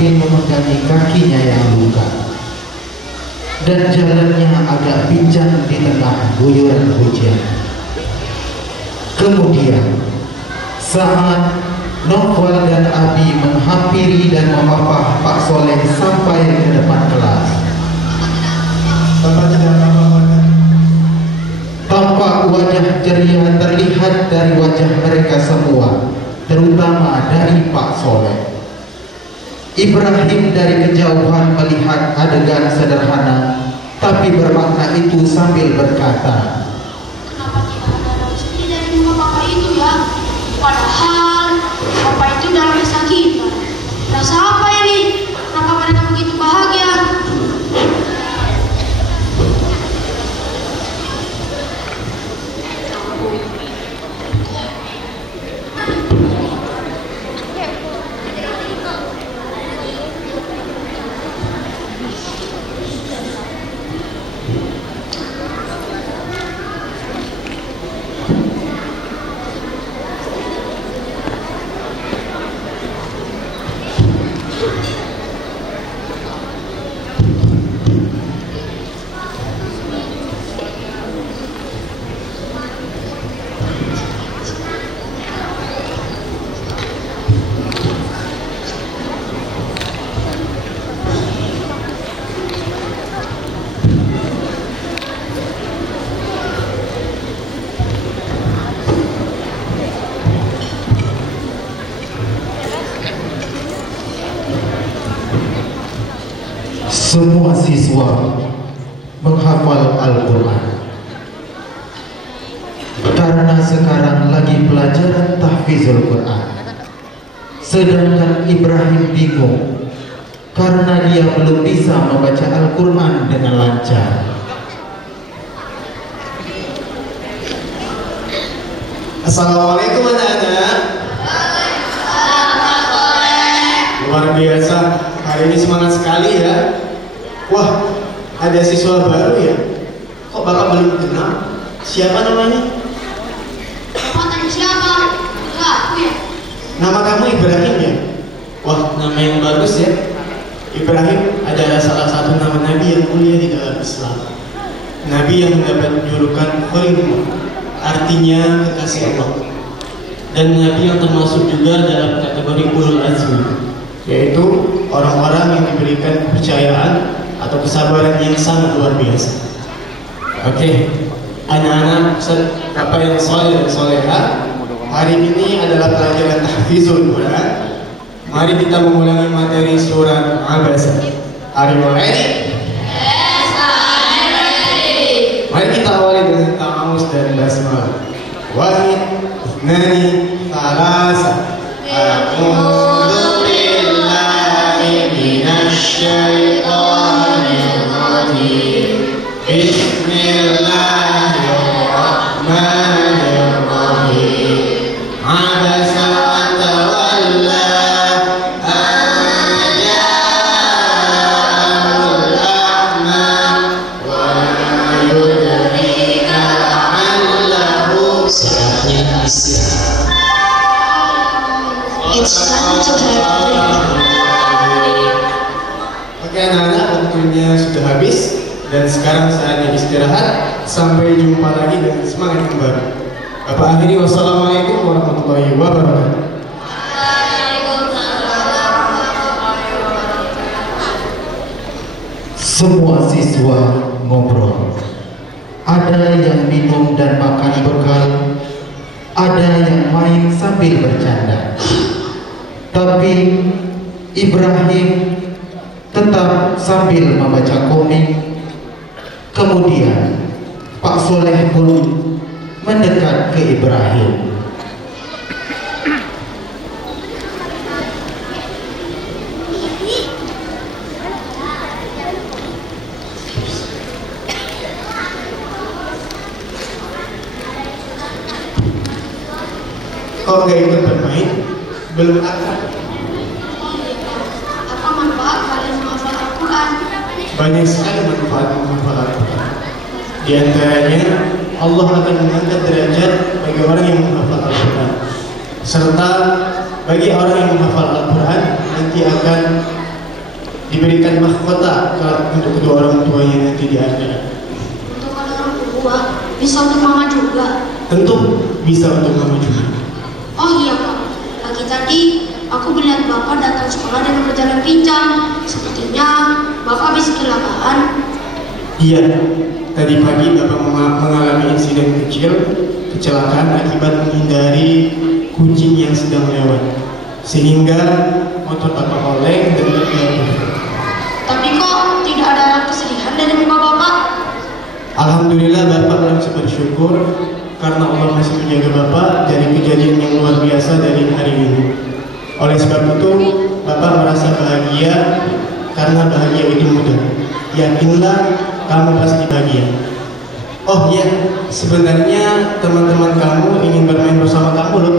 sambil memegangi kakinya yang luka, dan jalannya agak pincang di tengah guyuran hujan. Kemudian saat Novel dan Abi menghampiri dan memapah Pak Soleh sampai ke depan kelas, Bapak tidak apa-apa. tampak wajah ceria terlihat dari wajah mereka semua, terutama dari Pak Soleh. Ibrahim dari kejauhan melihat adegan sederhana tapi bermakna itu sambil berkata, "Kenapa kita ada sedih dari rumah bapak itu ya? Padahal bapak itu dalam kesakitan. Rasa apa ini? Kenapa mereka begitu bahagia?" semua siswa menghafal Al-Quran. Karena sekarang lagi pelajaran tahfizul Quran, sedangkan Ibrahim bingung karena dia belum bisa membaca Al-Quran dengan lancar. Assalamualaikum anak-anak. Luar biasa, hari ini semangat sekali ya. Wah, ada siswa baru ya. Kok bapak belum kenal? Siapa namanya? Bapak tanya siapa? Enggak, aku ya. Nama kamu Ibrahim ya? Wah, nama yang bagus ya. Ibrahim adalah salah satu nama Nabi yang mulia di dalam Islam. Nabi yang mendapat julukan Khalilullah, artinya kekasih Allah. Dan Nabi yang termasuk juga dalam kategori ulul azmi, yaitu orang-orang yang diberikan kepercayaan atau kesabaran yang sangat luar biasa. Oke, anak-anak, Bapak yang soleh dan soleha, hari ini adalah pelajaran tahfizul Quran. Mari kita mengulangi materi surat Abasa. Are you ready? Yes, I'm ready. Mari kita awali dengan ta'awuz dan basmalah. Wahid, ithnani, thalasa. A'udzu billahi minasy syaithanir rajim. Bismillahirrahmanirrahim. Abasa wa tawalla. Oke anak-anak, waktunya sudah habis dan sekarang saatnya istirahat. Sampai jumpa lagi dengan semangat yang baru. Bapak akhiri, wassalamualaikum warahmatullahi wabarakatuh. Semua siswa ngobrol. Ada yang minum dan makan bekal, ada yang main sambil bercanda. Tapi Ibrahim tetap sambil membaca komik. Kemudian Pak Soleh pun mendekat ke Ibrahim. Kok gak ikut bermain? Belum akrab. Apa manfaat kalian menghafal Al-Quran? Banyak sekali manfaat menghafal Al-Quran. Di antaranya, Allah akan mengangkat derajat bagi orang yang menghafal Al-Quran. Serta bagi orang yang menghafal Al-Quran nanti akan diberikan mahkota untuk kedua orang tuanya nanti di akhirat. Untuk orang tua, bisa untuk mama juga. Tentu bisa untuk kamu juga. Oh iya Pak, pagi tadi aku melihat Bapak datang sekolah dengan berjalan pincang. Sepertinya Bapak habis kecelakaan. Iya, tadi pagi Bapak mengalami insiden kecil, kecelakaan akibat menghindari kucing yang sedang lewat, sehingga motor Bapak oleng dan terjatuh. Tapi kok tidak ada kesedihan dari muka Bapak? Alhamdulillah Bapak langsung bersyukur karena Allah masih menjaga Bapak dari kejadian yang luar biasa dari hari ini. Oleh sebab itu Bapak merasa bahagia karena bahagia itu mudah. Yakinlah kamu pasti bahagia. Oh ya, sebenarnya teman-teman kamu ingin bermain bersama kamu loh.